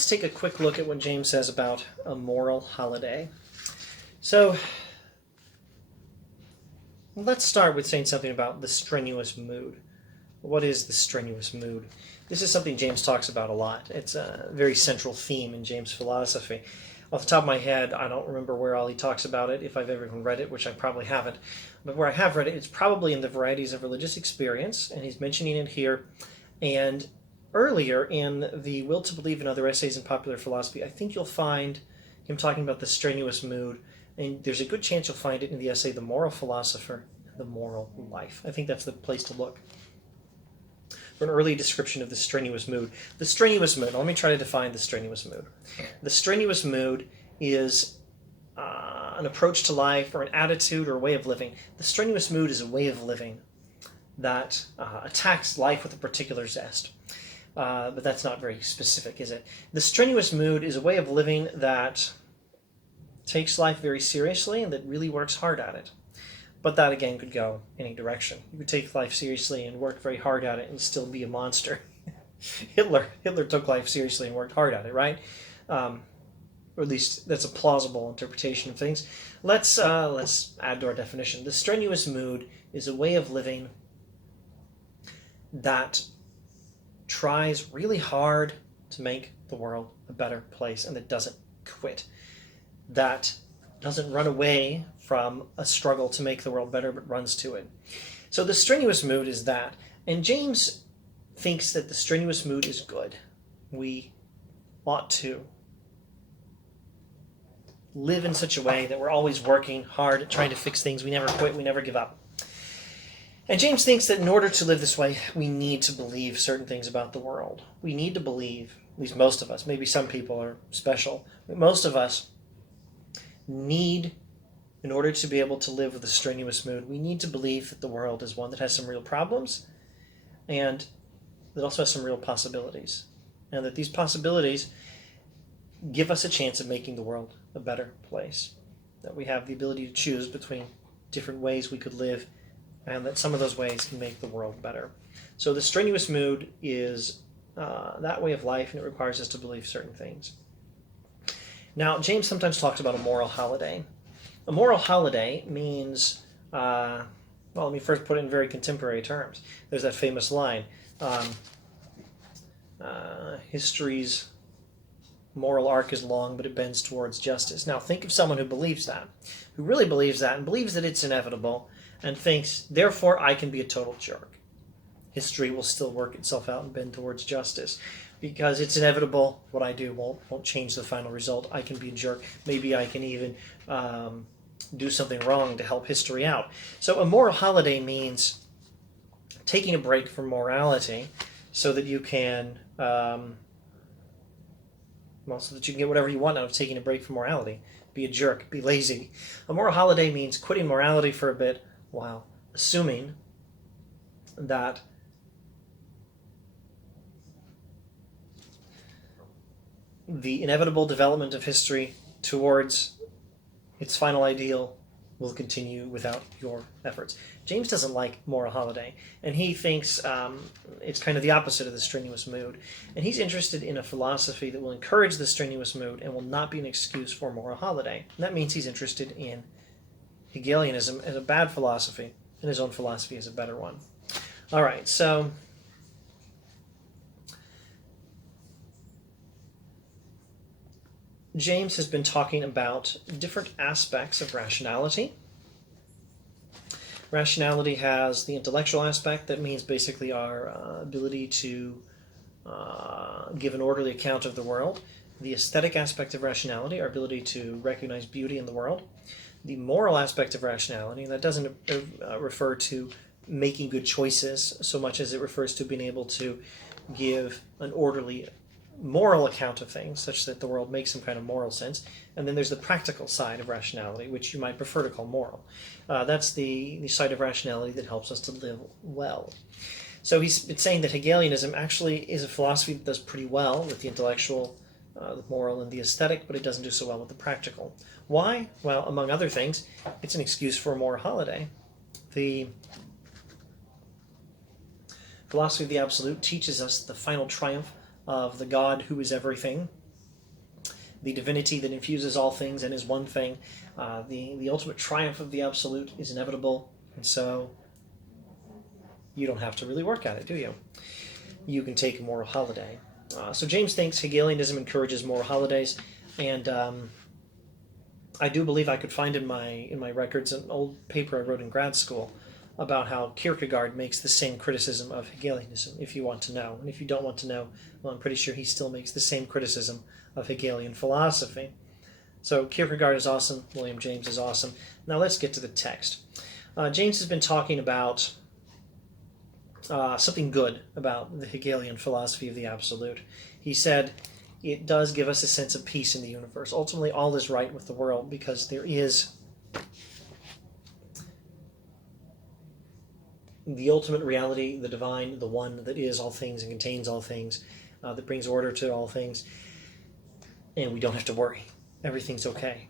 let's take a quick look at what James says about a moral holiday. So let's start with saying something about the strenuous mood. What is the strenuous mood? This is something James talks about a lot. It's a very central theme in James' philosophy. Off the top of my head, I don't remember where all he talks about it, if I've ever even read it, which I probably haven't. But where I have read it, it's probably in the Varieties of Religious Experience, and he's mentioning it here. And earlier in the Will to Believe and Other Essays in Popular Philosophy, I think you'll find him talking about the strenuous mood, and there's a good chance you'll find it in the essay The Moral Philosopher and the Moral Life. I think that's the place to look for an early description of the strenuous mood. The strenuous mood, let me try to define the strenuous mood. The strenuous mood is an approach to life or an attitude or a way of living. The strenuous mood is a way of living that attacks life with a particular zest. But that's not very specific, is it? The strenuous mood is a way of living that takes life very seriously and that really works hard at it. But that, again, could go any direction. You could take life seriously and work very hard at it and still be a monster. Hitler took life seriously and worked hard at it, right? Or at least that's a plausible interpretation of things. Let's add to our definition. The strenuous mood is a way of living that tries really hard to make the world a better place and that doesn't quit. That doesn't run away from a struggle to make the world better, but runs to it. So the strenuous mood is that. And James thinks that the strenuous mood is good. We ought to live in such a way that we're always working hard at trying to fix things. We never quit, we never give up. And James thinks that in order to live this way, we need to believe certain things about the world. We need to believe, at least most of us, maybe some people are special, but most of us need, in order to be able to live with a strenuous mood, we need to believe that the world is one that has some real problems and that also has some real possibilities. And that these possibilities give us a chance of making the world a better place. That we have the ability to choose between different ways we could live, and that some of those ways can make the world better. So the strenuous mood is that way of life, and it requires us to believe certain things. Now, James sometimes talks about a moral holiday. A moral holiday means, well, let me first put it in very contemporary terms. There's that famous line, history's moral arc is long, but it bends towards justice. Now, think of someone who believes that, who really believes that, and believes that it's inevitable, and thinks, therefore, I can be a total jerk. History will still work itself out and bend towards justice. Because it's inevitable, what I do won't change the final result. I can be a jerk. Maybe I can even do something wrong to help history out. So a moral holiday means taking a break from morality so that you can, so that you can get whatever you want out of taking a break from morality. Be a jerk. Be lazy. A moral holiday means quitting morality for a bit while assuming that the inevitable development of history towards its final ideal will continue without your efforts. James doesn't like moral holiday, and he thinks it's kind of the opposite of the strenuous mood. And he's interested in a philosophy that will encourage the strenuous mood and will not be an excuse for moral holiday. And that means he's interested in Hegelianism as a bad philosophy, and his own philosophy as a better one. All right, so James has been talking about different aspects of rationality. Rationality has the intellectual aspect, that means basically our ability to give an orderly account of the world. The aesthetic aspect of rationality, our ability to recognize beauty in the world. The moral aspect of rationality, and that doesn't refer to making good choices so much as it refers to being able to give an orderly moral account of things, such that the world makes some kind of moral sense. And then there's the practical side of rationality, which you might prefer to call moral. That's the side of rationality that helps us to live well. So he's been saying that Hegelianism actually is a philosophy that does pretty well with the intellectual, the moral, and the aesthetic, but it doesn't do so well with the practical. Why? Well, among other things, it's an excuse for a moral holiday. The philosophy of the absolute teaches us the final triumph of the God who is everything, the divinity that infuses all things and is one thing. The ultimate triumph of the absolute is inevitable, and so you don't have to really work at it, do you? You can take a moral holiday. So James thinks Hegelianism encourages moral holidays, and I do believe I could find in my records an old paper I wrote in grad school about how Kierkegaard makes the same criticism of Hegelianism, if you want to know. And if you don't want to know, well, I'm pretty sure he still makes the same criticism of Hegelian philosophy. So Kierkegaard is awesome, William James is awesome. Now let's get to the text. James has been talking about something good about the Hegelian philosophy of the absolute. He said it does give us a sense of peace in the universe. Ultimately, all is right with the world because there is the ultimate reality, the divine, the one that is all things and contains all things, that brings order to all things, and we don't have to worry. Everything's okay.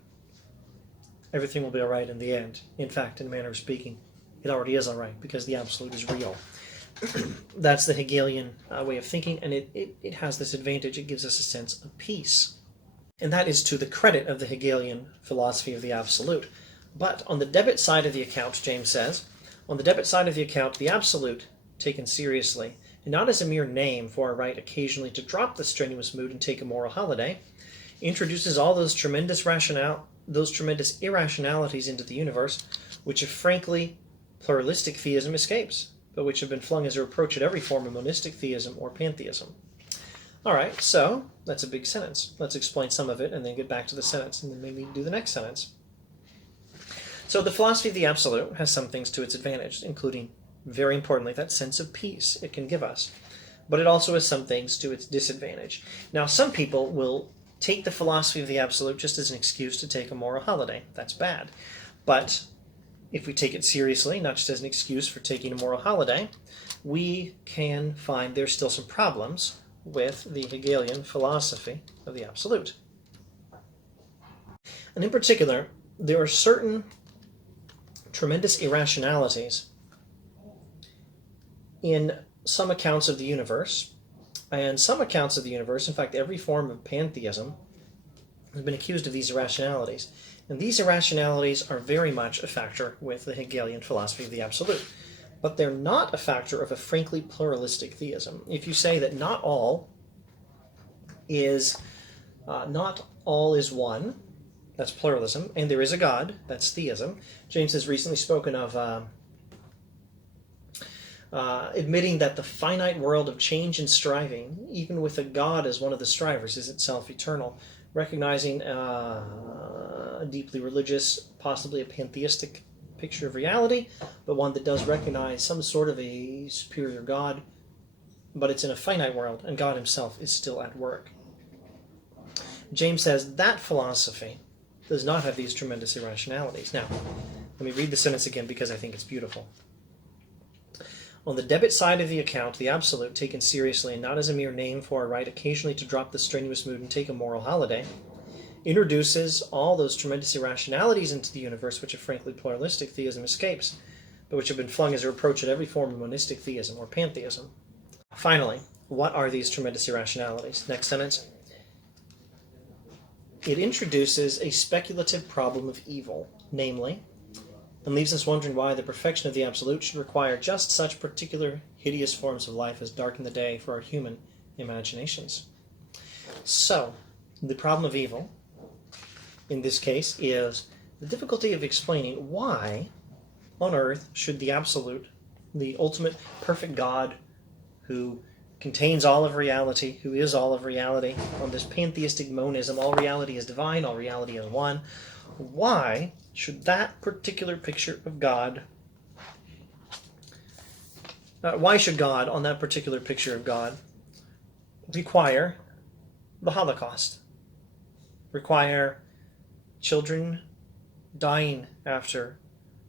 Everything will be all right in the end. In fact, in a manner of speaking, it already is all right because the absolute is real. That's the Hegelian way of thinking, and it has this advantage. It gives us a sense of peace. And that is to the credit of the Hegelian philosophy of the absolute. But on the debit side of the account, James says, on the debit side of the account, the absolute, taken seriously, and not as a mere name for a right occasionally to drop the strenuous mood and take a moral holiday, introduces all those tremendous irrationalities into the universe, which a frankly pluralistic theism escapes, but which have been flung as a reproach at every form of monistic theism or pantheism. All right, so that's a big sentence. Let's explain some of it and then get back to the sentence and then maybe do the next sentence. So the philosophy of the absolute has some things to its advantage, including, very importantly, that sense of peace it can give us. But it also has some things to its disadvantage. Now, some people will take the philosophy of the absolute just as an excuse to take a moral holiday. That's bad. But if we take it seriously, not just as an excuse for taking a moral holiday, we can find there's still some problems with the Hegelian philosophy of the absolute. And in particular, there are certain tremendous irrationalities in some accounts of the universe, and some accounts of the universe, in fact every form of pantheism, has been accused of these irrationalities. And these irrationalities are very much a factor with the Hegelian philosophy of the absolute. But they're not a factor of a frankly pluralistic theism. If you say that not all is one, that's pluralism, and there is a God, that's theism. James has recently spoken of admitting that the finite world of change and striving, even with a God as one of the strivers, is itself eternal, recognizing a deeply religious, possibly a pantheistic picture of reality, but one that does recognize some sort of a superior God, but it's in a finite world, and God himself is still at work. James says that philosophy does not have these tremendous irrationalities. Now, let me read the sentence again because I think it's beautiful. On the debit side of the account, the absolute, taken seriously and not as a mere name for a right occasionally to drop the strenuous mood and take a moral holiday, introduces all those tremendous irrationalities into the universe which a frankly pluralistic theism escapes, but which have been flung as a reproach at every form of monistic theism or pantheism. Finally, what are these tremendous irrationalities? Next sentence. It introduces a speculative problem of evil, namely, and leaves us wondering why the perfection of the absolute should require just such particular hideous forms of life as darken the day for our human imaginations. So, the problem of evil, in this case, is the difficulty of explaining why on earth should the absolute, the ultimate perfect God who contains all of reality, who is all of reality, on this pantheistic monism, all reality is divine, all reality is one, why should that particular picture of God, why should God, on that particular picture of God, require the Holocaust, require children dying after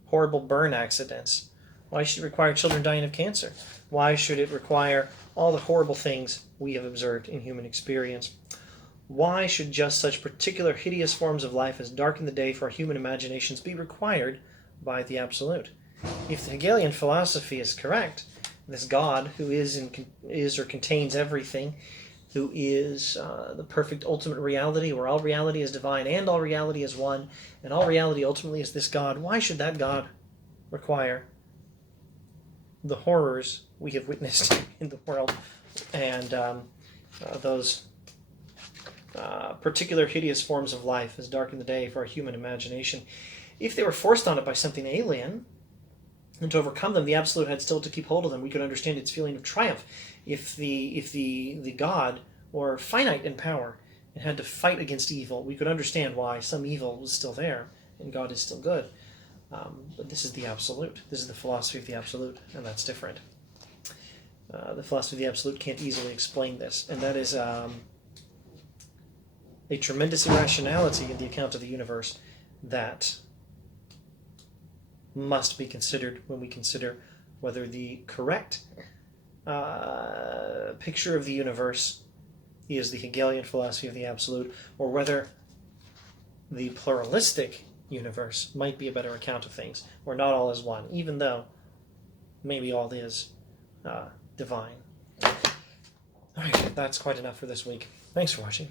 horrible burn accidents? Why should it require children dying of cancer? Why should it require all the horrible things we have observed in human experience? Why should just such particular hideous forms of life as darken the day for our human imaginations be required by the absolute? If the Hegelian philosophy is correct, this God who is or contains everything, who is the perfect ultimate reality, where all reality is divine and all reality is one, and all reality ultimately is this God, why should that God require the horrors we have witnessed in the world and those particular hideous forms of life as darken the day for our human imagination? If they were forced on it by something alien, and to overcome them, the Absolute had still to keep hold of them. We could understand its feeling of triumph. If the God were finite in power and had to fight against evil, we could understand why some evil was still there and God is still good. But this is the Absolute. This is the philosophy of the Absolute, and that's different. The philosophy of the Absolute can't easily explain this, and that is a tremendous irrationality in the account of the universe that must be considered when we consider whether the correct picture of the universe is the Hegelian philosophy of the Absolute, or whether the pluralistic universe might be a better account of things, where not all is one, even though maybe all is divine. All right, that's quite enough for this week. Thanks for watching.